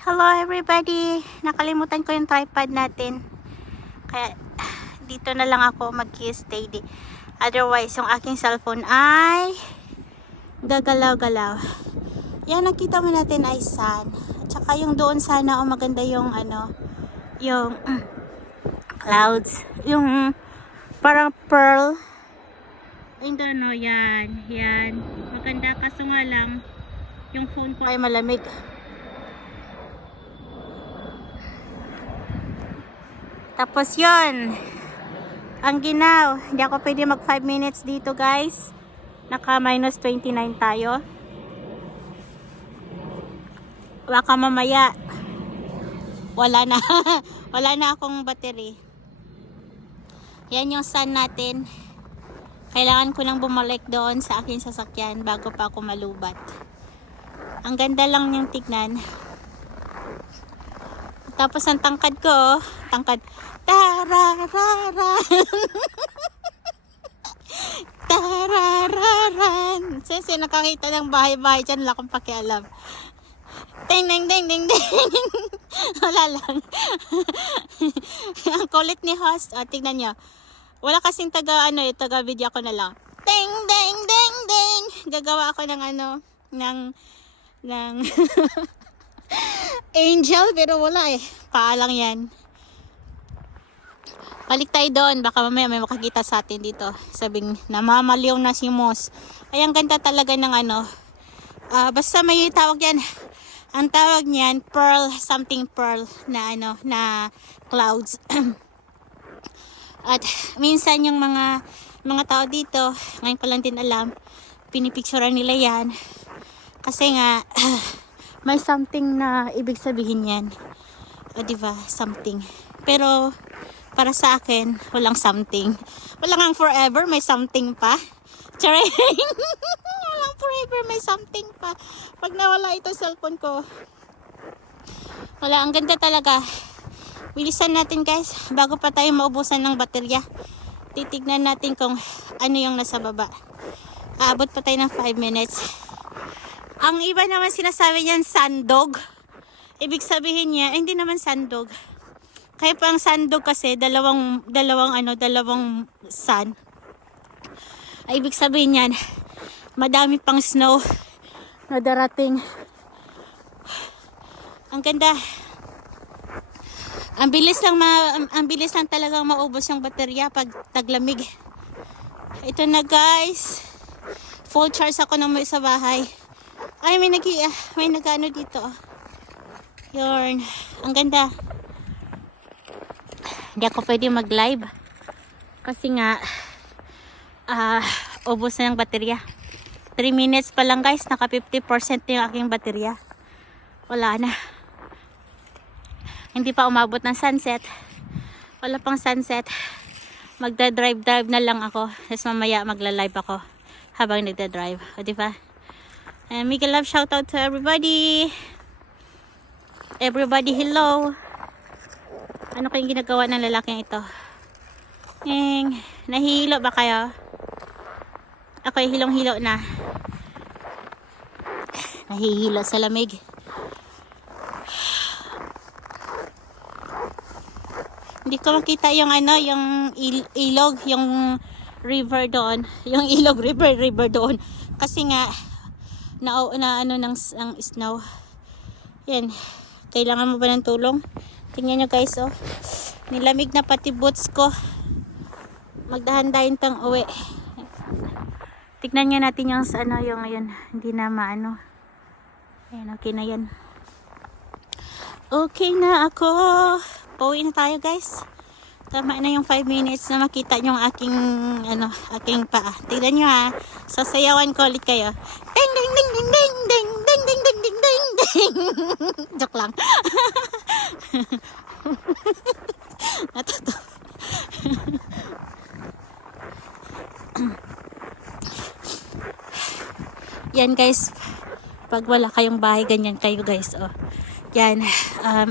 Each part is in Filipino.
Hello everybody! Nakalimutan ko yung tripod natin. Kaya dito na lang ako mag-stay. Otherwise, yung aking cellphone ay gagalaw-galaw. Yan, nakita mo natin ay sun. At saka yung doon sana, maganda yung yung clouds. Yung parang pearl. I don't know, yan. Yan. Maganda kaso nga lang, yung phone ko ay malamig. Tapos yun, ang ginaw, hindi ako pwede mag 5 minutes dito guys. Naka minus 29 tayo. Baka mamaya wala na. Wala na akong battery. Yan yung sun natin. Kailangan ko lang bumalik doon sa aking sasakyan bago pa ako malubat. Ang ganda lang yung tignan. Tapos ang tangkad ko, tangkad. Tararara. Tarararan. Sese, nakakita ng bahay-bahay dyan, wala akong pakialam. Ding, ding, ding, ding, ding. Wala lang. Ang kulit ni host. O, tignan nyo. Wala kasing taga video ko na lang. Ding, ding, ding, ding. Gagawa ako ng ng angel, pero wala eh. Paalang yan. Balik tayo doon. Baka mamaya may makakita sa atin dito. Sabing namamaliw na si Moss. Ay, ang ganda talaga ng basta may tawag yan. Ang tawag niyan, pearl, something pearl na na clouds. At minsan yung mga tao dito, ngayon ko lang din alam, pinipicturean nila yan. Kasi nga, may something na ibig sabihin yan. O diba, something. Pero, para sa akin, walang something. Walang forever, may something pa. Charing! Walang forever, may something pa. Pag nawala ito cellphone ko, wala, ang ganda talaga. Bilisan natin guys, bago pa tayo maubusan ng baterya. Titignan natin kung ano yung nasa baba. Aabot pa tayo ng 5 minutes. Ang iba naman sinasabi niyan sandog. Ibig sabihin niya, hindi naman sandog. Kaya pa ang sandog kasi dalawang sun. Ay, ibig sabihin niyan, madami pang snow na darating. Ang ganda. Ang bilis lang talagang maubos yung baterya pag taglamig. Ito na guys. Full charge ako nang may sa bahay. Ay, may nag-ano dito. Yarn. Ang ganda. Hindi ako pwede mag-live. Kasi nga, ubos na yung baterya. 3 minutes pa lang guys. Naka 50% na yung aking baterya. Wala na. Hindi pa umabot ng sunset. Wala pang sunset. Magda-drive na lang ako. Tapos mamaya magla-live ako habang nagda-drive. O diba? And mega love shoutout to everybody. Everybody, hello. Ano kayong ginagawa ng lalaking ito? Nahihilo ba kayo? Ako ay hilong-hilo na. Nahihilo sa lamig. Hindi ko makita yung yung ilog, yung river doon. Yung ilog river doon. Kasi nga ng snow. Yan. Kailangan mo ba ng tulong? Tingnan nyo guys, oh. Nilamig na pati boots ko. Magdahan-dahin tang uwi. Tignan nyo natin yung yung ngayon. Hindi na maano. Ayan, okay na yan. Okay na ako. Pauwi na tayo guys. Tama na yung 5 minutes na makita nyo yung aking paa. Tignan nyo ha. Sasayawan ko ulit kayo. Ding ding ding ding ding ding ding ding ding ding ding ding. Joke lang. Natuto. Yan guys. Pag wala kayong bahay, ganyan kayo guys. Oh. Yan.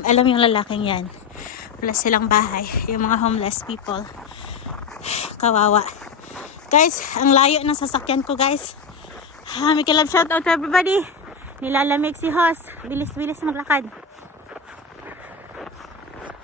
Alam yung lalaking yan. Wala silang bahay. Yung mga homeless people. Kawawa. Guys, ang layo ng sasakyan ko guys. May love shout out to everybody. Nilalamig si Hoss. Bilis-bilis maglakad.